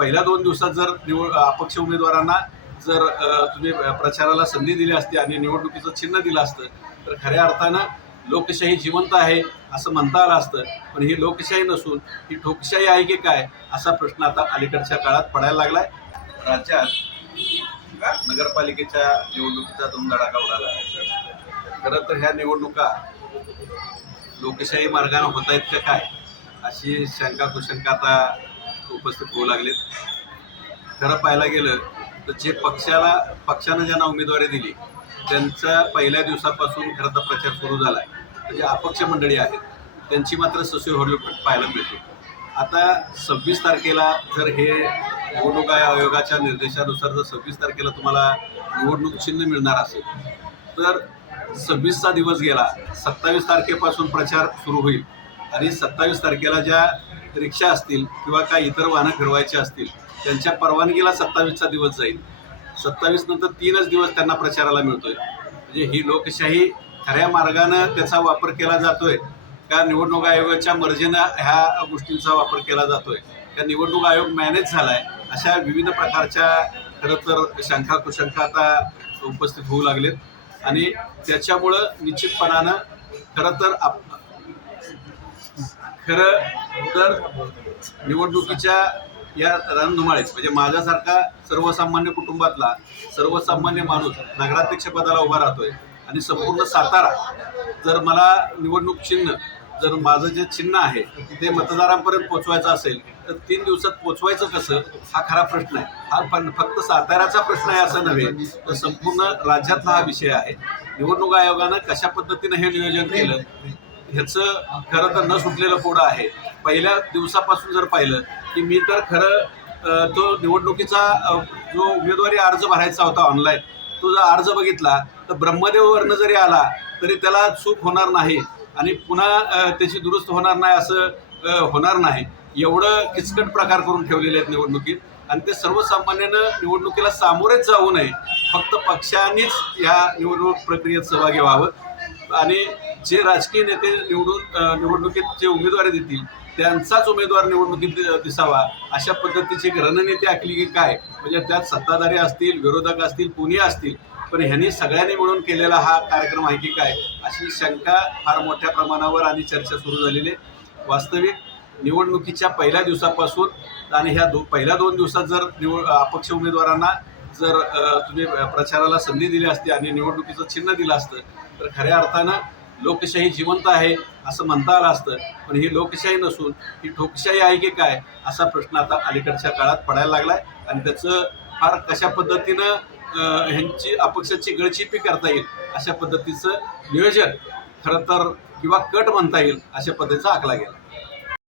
पहिल्या दोन दिवसात जर निवड अपक्ष उमेदवारांना जर तुम्ही प्रचाराला संधी दिली असती आणि निवडणुकीचं चिन्ह दिलं असतं तर खऱ्या अर्थानं लोकशाही जिवंत आहे असं म्हणता आलं असतं. पण ही लोकशाही नसून ही ठोकशाही आहे की काय असा प्रश्न आता अलीकडच्या काळात पडायला लागलाय. राज्यात नगरपालिकेच्या निवडणुकीचा धुमधडाका उडाला. आहे खरं तर ह्या निवडणुका लोकशाही मार्गाने होत आहेत का काय अशी शंका कुशंका आता उपस्थित होऊ लागलेत. खरं पाहायला गेलं तर जे पक्षाला पक्षानं ज्यांना उमेदवारी दिली त्यांचा पहिल्या दिवसापासून खरं तर प्रचार सुरू झाला आहे जे म्हणजे अपक्ष मंडळी आहेत. त्यांची मात्र ससूर होळी पाहायला मिळते. आता सव्वीस तारखेला जर हे निवडणूक आयोगाच्या निर्देशानुसार जर सव्वीस तारखेला तुम्हाला निवडणूक चिन्ह मिळणार असेल तर सव्वीसचा दिवस गेला सत्तावीस तारखेपासून प्रचार सुरू होईल. आणि सत्तावीस तारखेला ज्या रिक्षा असतील किंवा काय इतर वाहनं फिरवायची असतील त्यांच्या परवानगीला सत्तावीसचा दिवस जाईल. सत्तावीस नंतर तीनच दिवस त्यांना प्रचाराला मिळतोय. म्हणजे ही लोकशाही खऱ्या मार्गानं त्याचा वापर केला जातोय. का निवडणूक आयोगाच्या मर्जीनं ह्या गोष्टींचा वापर केला जातोय? का निवडणूक आयोग मॅनेज झालाय? अशा विविध प्रकारच्या खरं तर शंका कुशंका आता उपस्थित होऊ लागलेत. आणि त्याच्यामुळं निश्चितपणानं खरं तर आप खरं तर निवडणुकीच्या या रणधुमाळीत म्हणजे माझ्यासारखा सर्वसामान्य कुटुंबातला सर्वसामान्य माणूस नगराध्यक्ष पदाला उभा राहतोय आणि संपूर्ण सातारा जर मला निवडणूक चिन्ह जर माझं जे चिन्ह आहे ते मतदारांपर्यंत पोचवायचं असेल तर तीन दिवसात पोचवायचं कसं हा खरा प्रश्न आहे. हा पण फक्त साताऱ्याचा प्रश्न आहे असं नव्हे तर संपूर्ण राज्यातला हा विषय आहे. निवडणूक आयोगानं कशा पद्धतीनं हे नियोजन केलं ह्याचं खरं तर न सुटलेलं पोडं आहे. पहिल्या दिवसापासून जर पाहिलं की मी तर खरं तो निवडणुकीचा जो उमेदवारी अर्ज भरायचा होता ऑनलाईन तो जर अर्ज बघितला तर ब्रह्मदेववरनं जरी आला तरी त्याला चूक होणार नाही. आणि पुन्हा त्याची दुरुस्त होणार नाही असं होणार नाही. एवढं किचकट प्रकार करून ठेवलेले आहेत निवडणुकीत. आणि ते सर्वसामान्यानं निवडणुकीला सामोरेच जाऊ नये. फक्त पक्षांनीच या निवडणूक प्रक्रियेत सहभागी व्हावं. आणि जे राजकीय नेते निवडून निवडणुकीत जे उमेदवारी देतील त्यांचाच उमेदवार निवडणुकीत दि- दिसावा. अशा पद्धतीची एक रणनीती आखली की काय? म्हणजे त्यात सत्ताधारी असतील विरोधक असतील पुणे असतील पण ह्यांनी सगळ्यांनी मिळून केलेला हा कार्यक्रम आहे की काय? अशी शंका फार मोठ्या प्रमाणावर आणि चर्चा सुरू झालेली. आहे वास्तविक निवडणुकीच्या पहिल्या दिवसापासून आणि ह्या दो पहिल्या दोन दिवसात जर निवड अपक्ष उमेदवारांना जर तुम्ही प्रचाराला संधी दिली असती आणि निवडणुकीचं चिन्ह दिलं असतं तर खऱ्या अर्थानं लोकशाही जिवंत आहे असं म्हणता आलं असतं. पण ही लोकशाही नसून ही ठोकशाही आहे की काय असा प्रश्न आता अलीकडच्या काळात पडायला लागलाय. आणि त्याचं फार कशा पद्धतीनं ह्यांची अपक्षाची गळचिपी करता येईल अशा पद्धतीचं नियोजन खरं तर किंवा कट म्हणता येईल अशा पद्धतीचा आखला गेला.